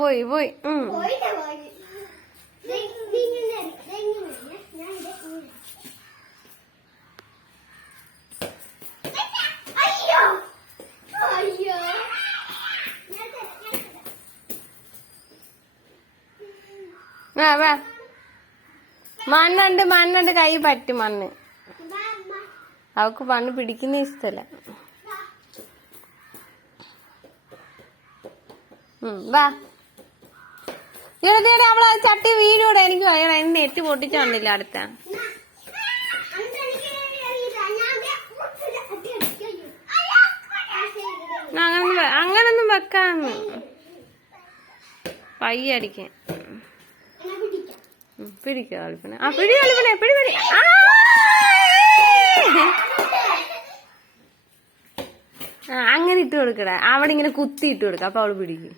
പോയി പോയി. മണ്ണുണ്ട് കൈ പറ്റും മണ്ണ്. അവക്ക് മണ്ണ് പിടിക്കുന്ന ഇഷ്ടല്ല. വാ ഇടത്തേടെ അവളെ ചട്ടി വീഴൂടെ. എനിക്ക് വയ്യണം. നെറ്റ് പൊട്ടിച്ചു വന്നില്ല അടുത്ത. അങ്ങനൊന്നും വെക്കാന്ന് പയ്യടിക്കാൻ. പിടിക്കോ കളിപ്പന. പിടി കളിപ്പന പിടി. അങ്ങനെ ഇട്ട് കൊടുക്കട. അവിടെ ഇങ്ങനെ കുത്തി ഇട്ട് കൊടുക്ക. അപ്പൊ അവള് പിടിക്കും.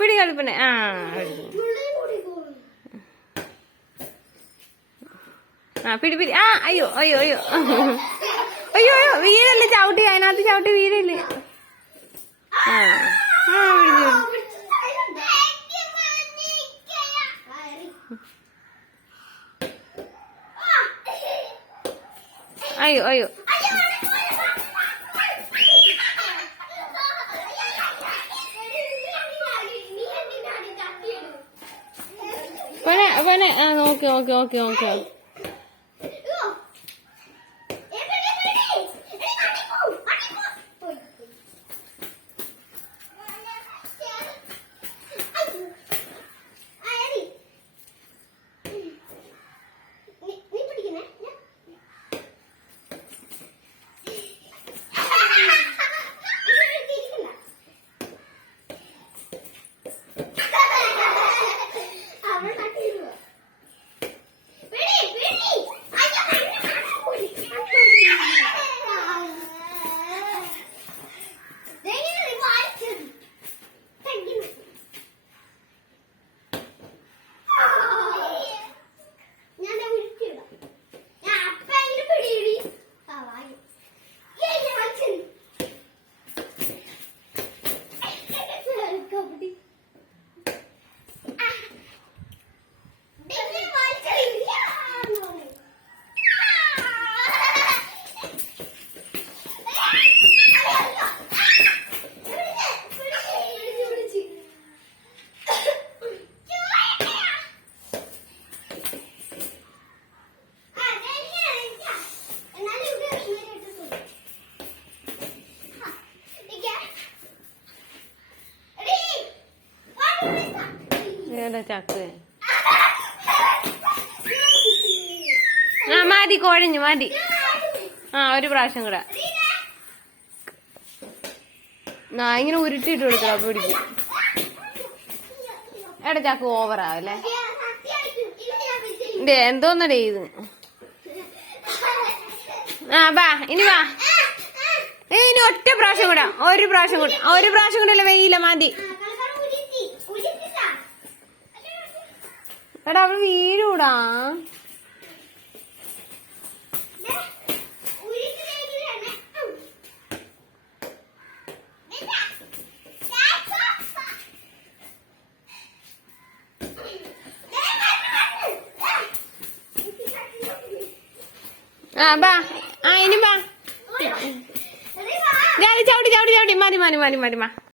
പിടി കളിപ്പന. പിടി. അയ്യോ അയ്യോ അയ്യോ അയ്യോ അയ്യോ വീരല്ലേ ചവിട്ടി. അതിനകത്ത് ചവിട്ടി വീരല്ലേ. അയ്യോ അയ്യോ നോക്കി. ചക്ക് മതി കുഴഞ്ഞു മതി. ഒരു പ്രാവശ്യം കൂടെ ഇങ്ങനെ ഉരുട്ടിട്ട് കൊടുക്കാം. പിടിക്കും. എടാ ചക്ക് ഓവറാവല്ലേ. എന്തോന്നടേ ഇത്. വാ ഇനി വാ. ഇനി ഒറ്റ പ്രാവശ്യം കൂടെ. ഒരു പ്രാവശ്യം കൂടെ അല്ലേ. വെയില മതി. എടാ അവൾ വീഴൂടാ. ബാ ഇനി ബാ. ചവിട്ടി മതി.